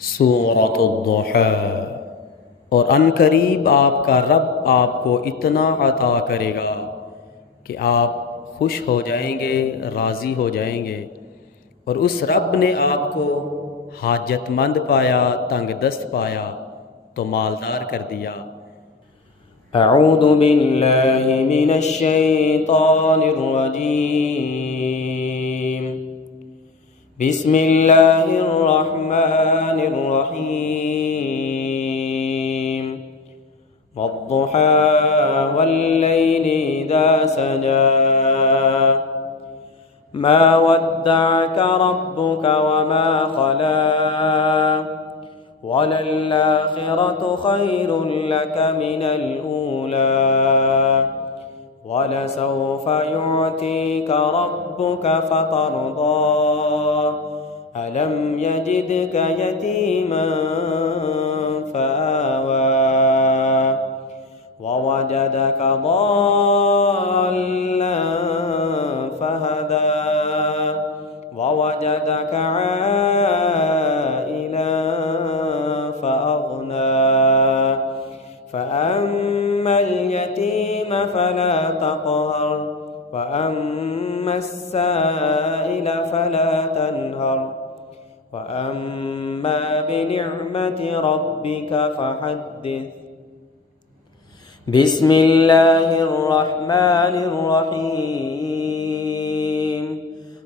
सूरतुद्दुहा। और अनकरीब आपका रब आपको इतना अता करेगा कि आप खुश हो जाएंगे, राज़ी हो जाएंगे। और उस रब ने आपको हाजतमंद पाया, तंगदस्त पाया तो मालदार कर दिया। अऊज़ु बिल्लाहि मिनश शैतानिर रजीम। बिस्मिल्लाहिर रहमानिर रहीम। वद्दुहा वल्लैलि इज़ा सजा। मा वद्दअका रब्बुका वमा खला। वलल्लाखिरतु खैरुन लका मिनल ऊला। वलसौफा युअतीका रब्बुका फतरदा। अलम यजिदका यतीमन फआवा। ववजदका ضالًا फहदा। ववजदका فأما اليتيم فلا تقهر وأما السائل فلا تنهر وأما بنعمة ربك فحدث. بسم الله الرحمن الرحيم.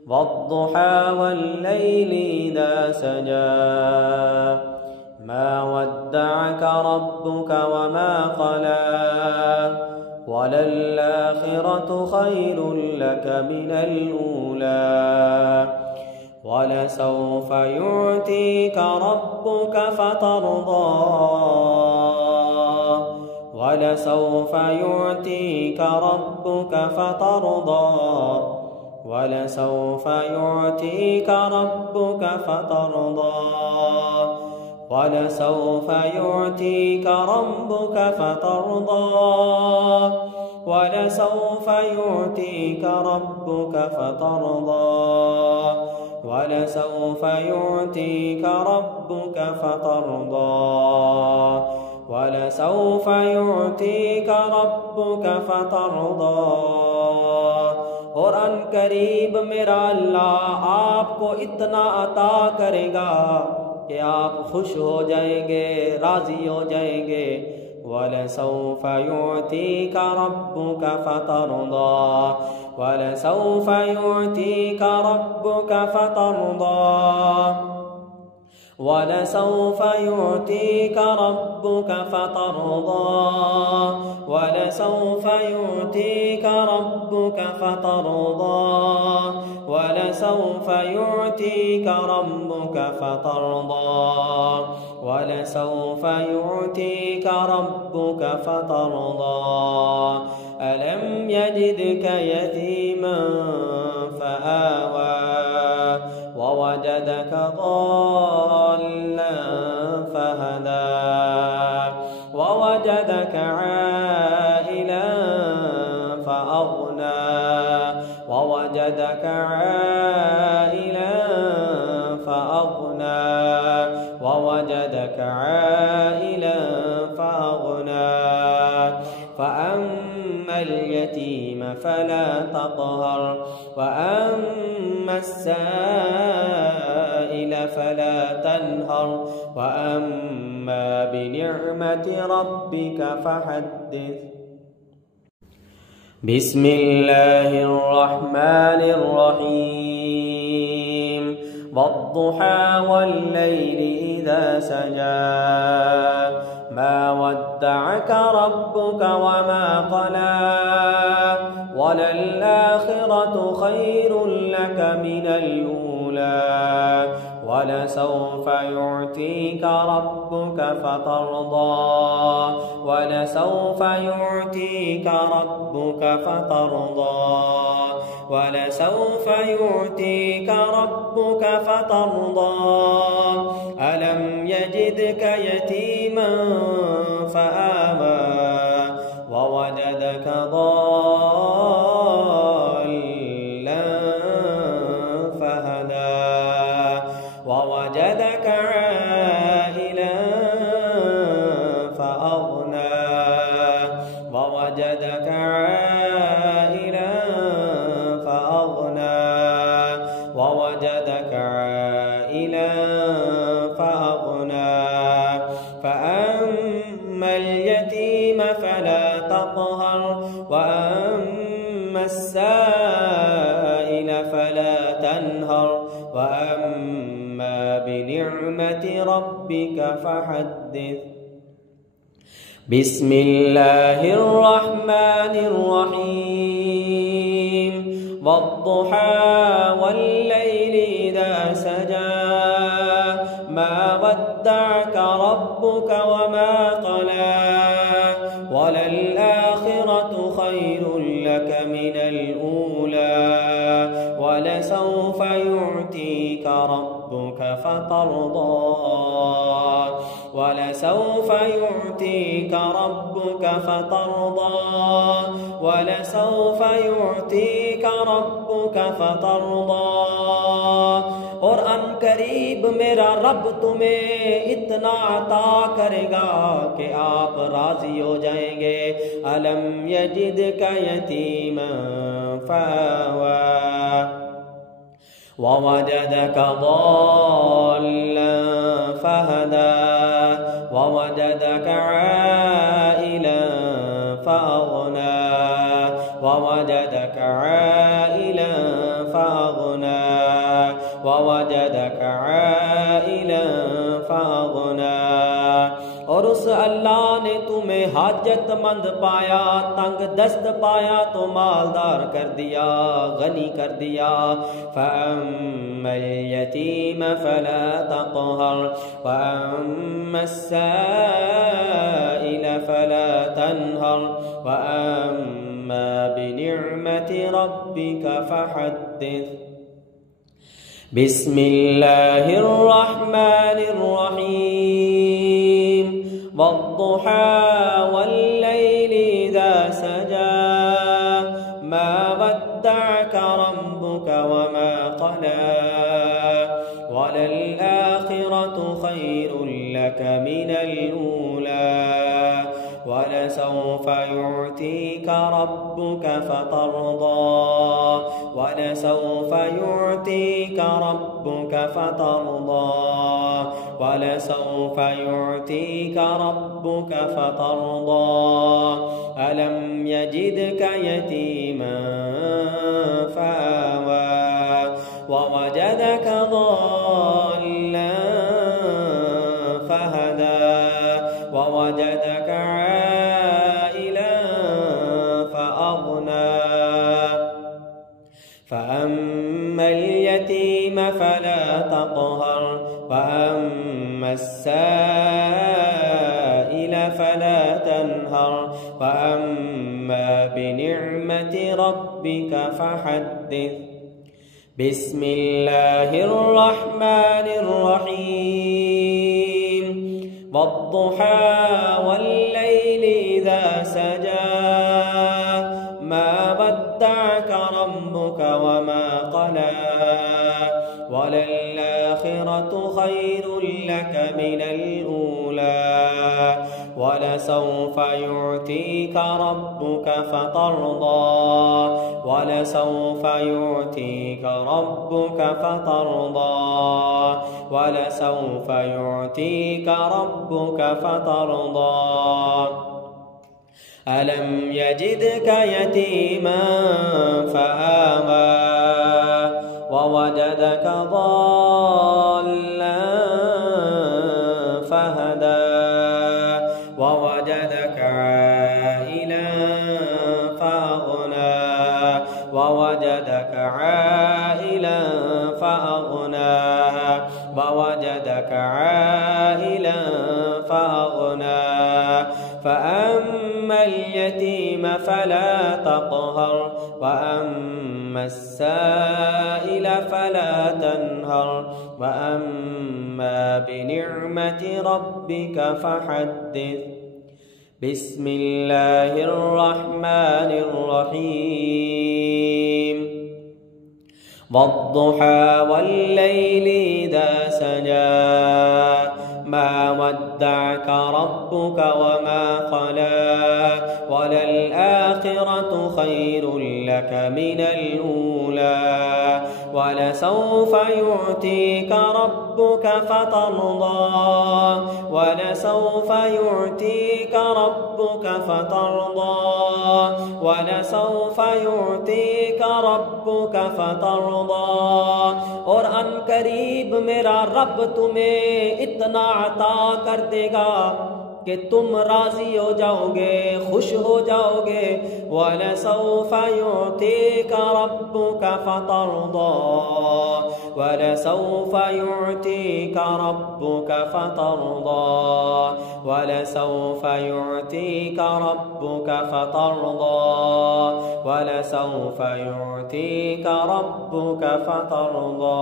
والضحى والليل إذا سجى. ما ودعك ربك وما قلى. وللآخرة خير لك من الأولى. ولسوف يعطيك ربك فترضى. ولسوف يعطيك ربك فترضى. ولسوف يعطيك ربك فترضى. ولسوف يعطيك ربك فترضى. ولسوف يعطيك ربك فترضى. ولسوف يعطيك ربك فترضى. ولسوف يعطيك ربك فترضى. और अनकरीब मेरा अल्लाह आपको इतना अता करेगा कि आप खुश हो जाएंगे, राज़ी हो जाएंगे। वलसौफ युअतीका रब्बुका फतरदा। वलसौफ युअतीका रब्बुका फतरदा। वलसौफ युअतीका रब्बुका फतरदा। वलसौफ युअतीका रब्बुका फतरदा। वलसौफ युअतीका रब्बुका फतरदा। वलसौफ युअतीका रब्बुका फतरदा। अलम यजिदका यतीमन फआवा। ववजदका ضالًا फहदा। ववजदका आइला फअगना। ववजदका आइला फअगना। ववजदका आइला फअगना। فأما اليتيم فلا تقهر وأما السائل فلا تنهر وأما بنعمة ربك فحدث. بسم الله الرحمن الرحيم. والضحى والليل إذا سجى. ما ودعك ربك وما قلى. وللآخرة خير لك من الأولى. ولسوف يعطيك ربك فترضى. ولسوف يعطيك ربك فترضى. ولسوف يعطيك ربك فترضى. ألم يجدك يتيما فآوى. ووجدك ضالا فهدى. ووجدك ووجدك عائلا فأغنى ووجدك عائلا فأغنى ووجدك عائلا فأغنى فأما اليتيم فلا تقهر وأما السائل فلا تنهر وأما بنعمة ربك فحدث. بسم الله الرحمن الرحيم. والضحى والليل إذا سجى ما ودعك ربك وما قلى وللآخرة خير لك من الأولى ولسوف يعطيك ربك فترضى ولسوف يعطيك ربك فترضى ولسوف يعطيك ربك فترضى. और अनकरीब मेरा रब तुम्हें इतना अता करेगा कि आप राजी हो जाएंगे। अलम यजिदका यतीमन फआवा ववजदक ضالًا فهدى ووجدك عائلا فأغنى ووجدك عائلا فأغنى ووجدك عائلا فأغنى। और उस अल्लाह ने तुम्हें हाजतमंद पाया, तंग दस्त पाया तो मालदार कर दिया, गनी कर दिया। फअम्मल यतीम फला तक़हर वअम्मा अस्साइल फला तनहर वअम्मा बिनिअमति रब्बिक फहद्दिस। बिस्मिल्लाहिर रहमानिर रहीम। वद्दुहा वल्लैलि इज़ा सजा मा वद्दअक रब्बुक वमा क़ला वलल्आखिरतु खैरुल लक मिनल ऊला वलसौफ युअतीक रब्बुक फतरदा वलसौफ युअतीक रब्बुक फतरदा वलसौफ युअतीक रब्बुक फतरदा। अलम यजिदका यतीमन फआवा ववजदक ضالًا فهدى ووجدك عائلا فأغنى فأما اليتيم فلا تقهر وأما السائل فلا تنهر وأما بنعمة ربك فحدث. بسم الله الرحمن الرحيم. والضحى والليل إذا سجى ما ودعك ربك وما قلى وللآخرة خير لك من الأولى ولسوف يعطيك ربك فترضى ولسوف يعطيك ربك فترضى ولسوف يعطيك ربك فترضى. ألم يجدك يتيما فآوى ووجدك ضالا فهدى ووجدك عائلا فأغنى ووجدك عائلا فأغنى ووجدك عائلا فأغنى. فأما اليتيم فلا تقهر وأما السائل فلا تنهر وأما بنعمة ربك فحدث. بسم الله الرحمن الرحيم. वद्दुहा वल्लैलि इज़ा सजा मा वद्दअका रब्बुका वमा क़ला वलल आखिरतु खैरुल लका मिनल ऊला वलसौफ युअतीका रब्बुका फतर्दा वलसौफ युअतीका रब्बुका फतर्दा वलसौफ युअतीका रब्बुका फतर्दा। और अनकरीब मेरा रब तुम्हें इतना अता कर देगा कि तुम राजी हो जाओगे, खुश हो जाओगे। वलसौफ युअतीका रब्बुका फतर्दा वलसौफ युअतीका रब्बुका फतर्दा वलसौफ युअतीका रब्बुका फतर्दा वलसौफ युअतीका रब्बुका फतर्दा।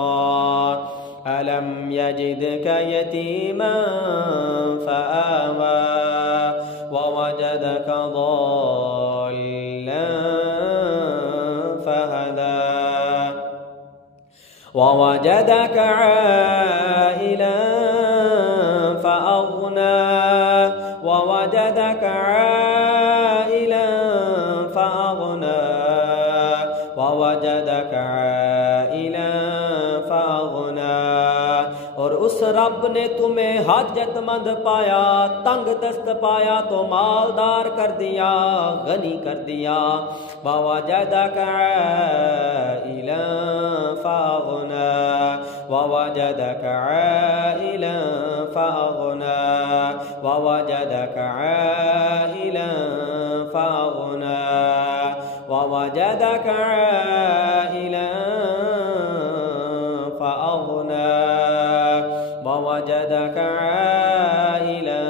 अलम यजिदक यतीमा फआवा ववजदक ضالًا फहदा ववजदक आइला फअग़ना ववजदक आइला फअग़ना ववजदक आइला फअग़ना। और उस रब ने तुम्हें हाजतमंद पाया, तंग दस्त पाया तो मालदार कर दिया, गनी कर दिया। ववजदक आइला फअग़ना ववजदक आइला फअग़ना ववजदक आइला फअग़ना ववजदक आइला फअग़ना ववजदक आइला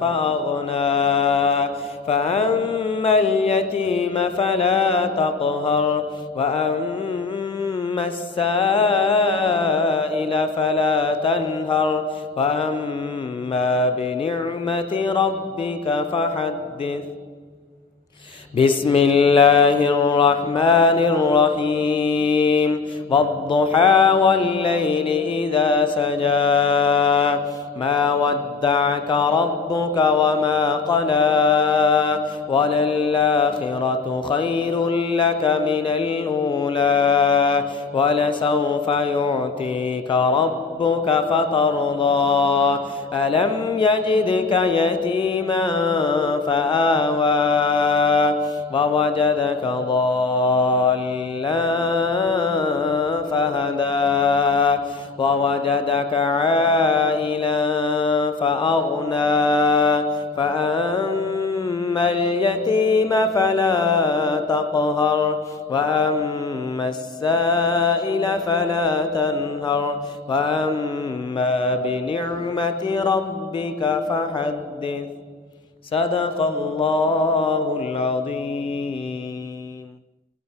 फअग़ना। फ़अम्मल यतीम फला तक़हर वअम्मा अस्साइल फला तन्हर वअम्मा बिनिअमति रब्बिक फहद्दिस। बिस्मिल्लाहिर रहमानिर रहीम वद्दुहा वल्लैलि इज़ा सजा मा वद्दअका रब्बुका वमा क़ला वलल आखिरतु खैरुल लका मिनल ऊला वलसौफ युअतीका रब्बुका फतर्दा अलम यजिदका यतीमन फआवा ववजदक ضالًا फहदा ववजदक आइला फअग़ना फ़अम्मल यतीम फला तक़हर वअम्मा अस्साइल फला तन्हर वअम्मा बिनिअमति रब्बिक फहद्दिस। सदक़ल्लाहुल अज़ीम।